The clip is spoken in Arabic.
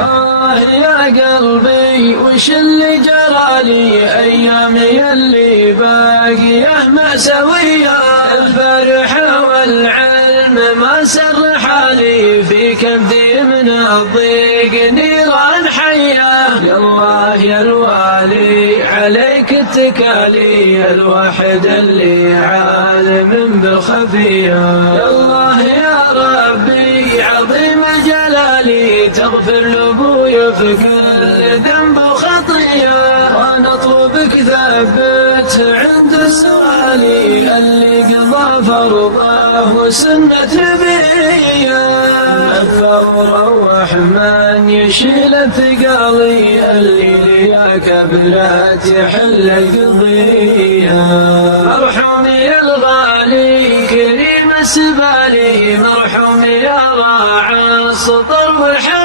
يا قلبي وش اللي جرالي، أيامي اللي باقية مأساوية، الفرحة والعلم ما سر حالي، في كبدي من الضيق نيران حية. يالله يا الوالي عليك اتكالي، الوحد اللي عالم بالخفية. يالله يا ربي عظيم جلالي، تغفر لأبوي في كل ذنب وخطية، ونطلبك ثبت عند السؤال، اللي قضى فرضه وسنة نبيه، نفر الرحمن يشيل ثقالي، اللي لياك بلا تحل القضية. مرحوم يا الغالي كريم السبالي، مرحوم يا راعى السطر والحمد،